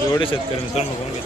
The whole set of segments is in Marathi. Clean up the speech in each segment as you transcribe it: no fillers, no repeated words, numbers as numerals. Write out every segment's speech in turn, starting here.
एवढे शेतकरी मित्रांनो बघून घ्या.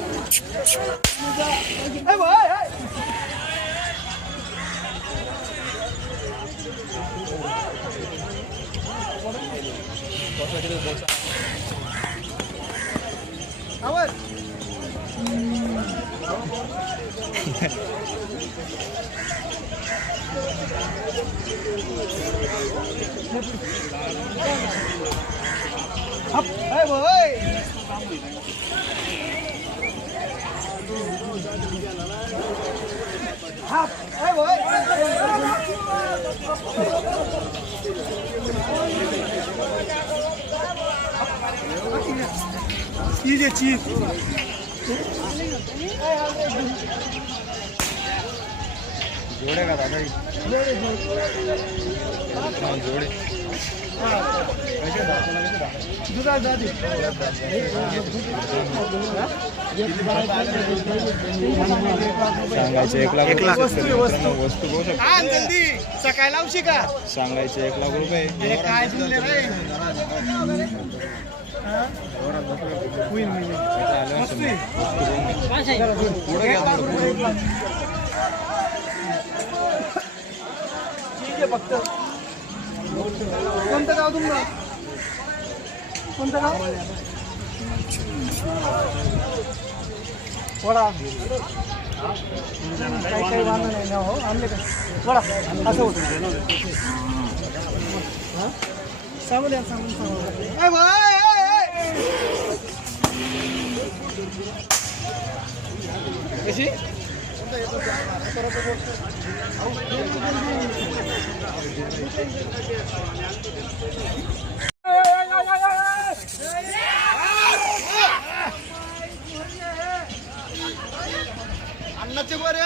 İyice çiğ. जोड़े का दादा जोड़े जुदा दादी सांगायचे 1 लाख वस्तू बघू शकता. जल्दी सकाळी लावशी का सांगायचे 1 लाख रुपये. काय बोलले रे होईल फक्त कोणतं गाव तुमचं कोणतं गाव वडा काही काही वाहन नाही ना हो आणले का वडा असं होतं सांगू द्या सांगून कशी अन्नाचे बरे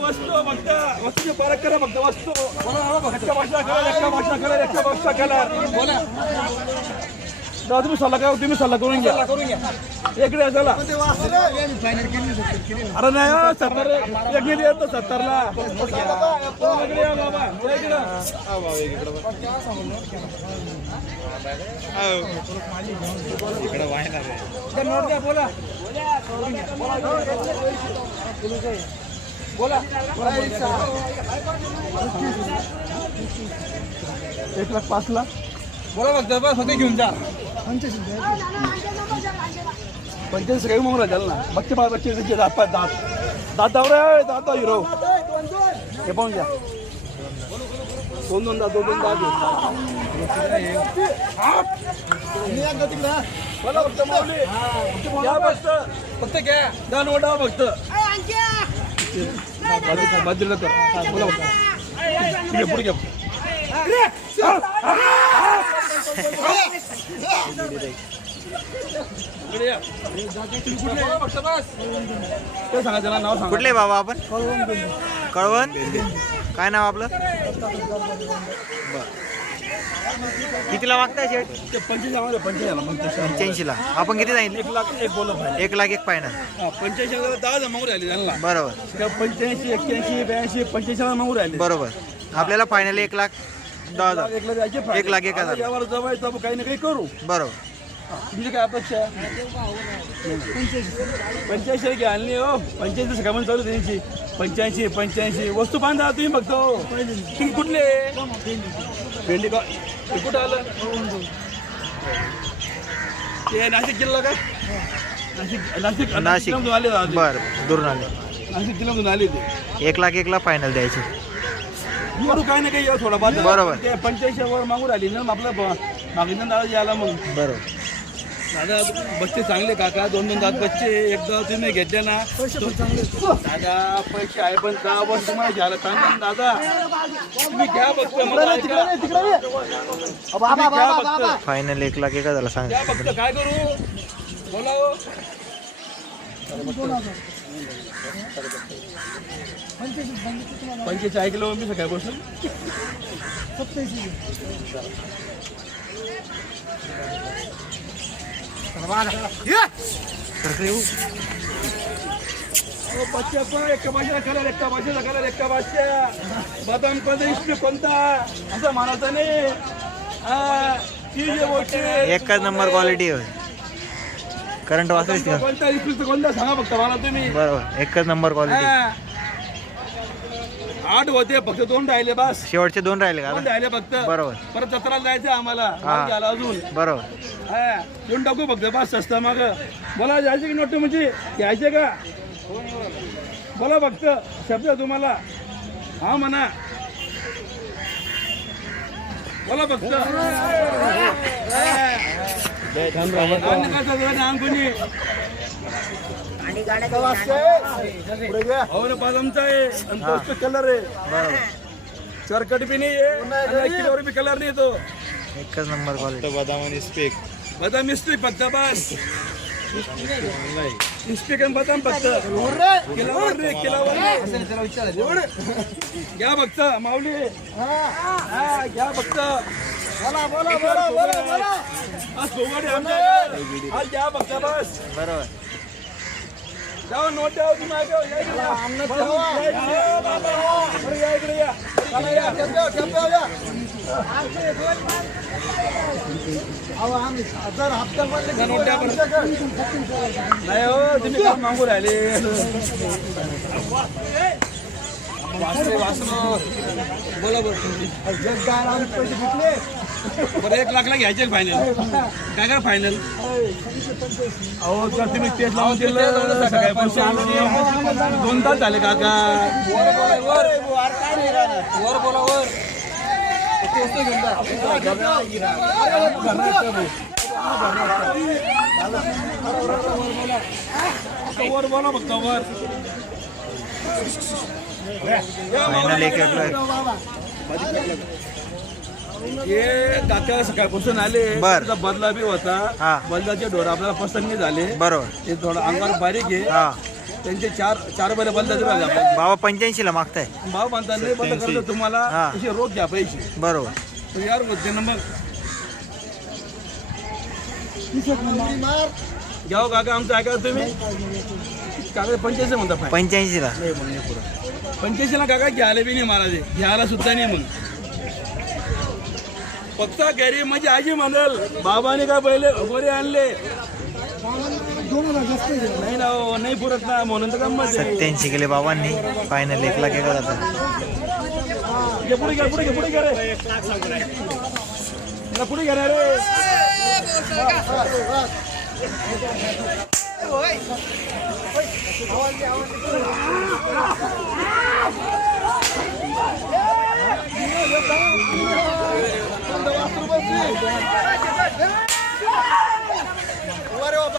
वस्तू फक्त वस्तूचे फरक करा फक्त वस्तू भाषा करा बोला तुम्ही सल्ला करून घ्या इकडे चला अरे नाही 70 एक येतो 70ला इकडे वाहिना नोट द्या बोला बोला 1,05,000 बोला फक्त बस होते घेऊन जा 85 काही मग राहिलं ना बच्चे बच्चे दात दावरे दात हिरो हे पाहून घ्या दोन दात बोला फक्त माऊली फक्त घ्या दान ओढा फक्त बाजूला तर बोला फक्त पुढे घ्या कुठले बाबा आपण कळवण काय नाव आपलं कितीला मागताय शेट 85ला आपण किती जाईल 1 लाख 1 बोल 1 लाख 1 फायनल 85,000 10 मागू राहिले त्यांना बरोबर 85 81 82 85,000 मागू राहिले बरोबर आपल्याला फायनल 1 लाख 10,000 1 लाख 1,000 यावर जवळ जाऊ काही ना काही करू बरोबर तुमची काय अपेक्षा 85 घ्या आणली हो 85 कामं चालू त्यांची 85 वस्तू बांधा तुम्ही बघतो तुम्ही कुठले भेंडी का कुठं आलं ते नाशिक जिल्हा का नाशिक आले बरं दुरून आले नाशिक जिल्ह्यातून आले ते 1 लाख 1 ला फायनल द्यायचे करू काय ना काही थोडा बरोबर 85 वर मागून राहिली ना आपलं मागणी दादा यायला मग बरोबर दादा बच्चे चांगले काका 2 दात बच्चे एकदा तुम्ही घेतले ना दादा पैसे आहे पण 10 वर्ष तुम्हाला घ्यायला चांगलं दादा तुम्ही घ्या फक्त फायनल 1 लाख 1,000 सांग फक्त काय करू बोला 45 ऐकलं मी सकाळपासून बच्चा पण एका भाषेचा कलर एका भाषेचा कलर एका भाषा बदाम कोणता इस्त्री कोणता असं म्हणायचं नाही. ती जे गोष्टी एकच नंबर क्वालिटी होय. करंट वाचतेच का? कोणता इस्त्रीचं कोणता सांगा फक्त मला तुम्ही. बरोबर एकच नंबर क्वालिटी. 8 होते फक्त 2 राहिले बस. शेवटचे 2 राहिले का 2 राहिले फक्त. बरोबर परत जत्राला जायचं आम्हाला झालं अजून. बरोबर. हा 2 टाकू फक्त बस सस्ता मग. बोला जायचे की नोट म्हणजे घ्यायचे का बोला फक्त शब्द तुम्हाला. हा म्हणा बोला फक्त. बदामचा आहे आणि पोस्ट कलर आहे. चरकट बी नाही आहे किलोवर बी कलर नाही येतो. एकच नंबर क्वालिटी. बदाम मिस्त्री फक्त बस. इस्पिक बदाम फक्त किलावर रे किलावर घ्या फक्त माऊली. हा घ्या फक्त. बोला बोला बोला बोला बोला. आज घ्या फक्त बस. बरोबर. जाऊ नोट द्यावं तुम्ही. या इकडे या. नाही हो तुम्ही काम मागू राहिले. बोला बरं 1 लाखला घ्यायचे फायनल काय काय फायनल. अहो जर तुम्ही तेच लावून दिलं सकाळी 2 तास झाले काका. वर बोला वर. वर बोला फक्त वर. फायनल एक हे काका सकाळपासून आले. बर. बदला बी होता. बदलाचे ढोर आपल्याला पसंत नाही झाले. बरोबर. ते थोडं अंगावर बारीक आहे. त्यांचे 4 बैल बदलाचे राहिले. बाबा 85 ला मागताय. भाव म्हणता नाही बंद करतो तुम्हाला. तसे रोख घ्या पैसे. बरोबर. तर यार होते ना मग घ्याव काका आमचं ऐका तुम्ही. काका 85 म्हणता 85 ला. नाही म्हणून पुढं 85 ला काका घ्यायला बी नाही मला ते घ्यायला सुद्धा नाही. मग फक्त गरीब म्हणजे आजी म्हणाल बाबाने काय पहिले बरे आणले नाही ना हो, नाही पुरत ना म्हणून तर गंमत आहे. 87 केले बाबांनी. फायनल 1 लाख 1 हजार. पुढे घ्या पुढे घ्या पुढे घ्या रे. पुढे घ्या रे.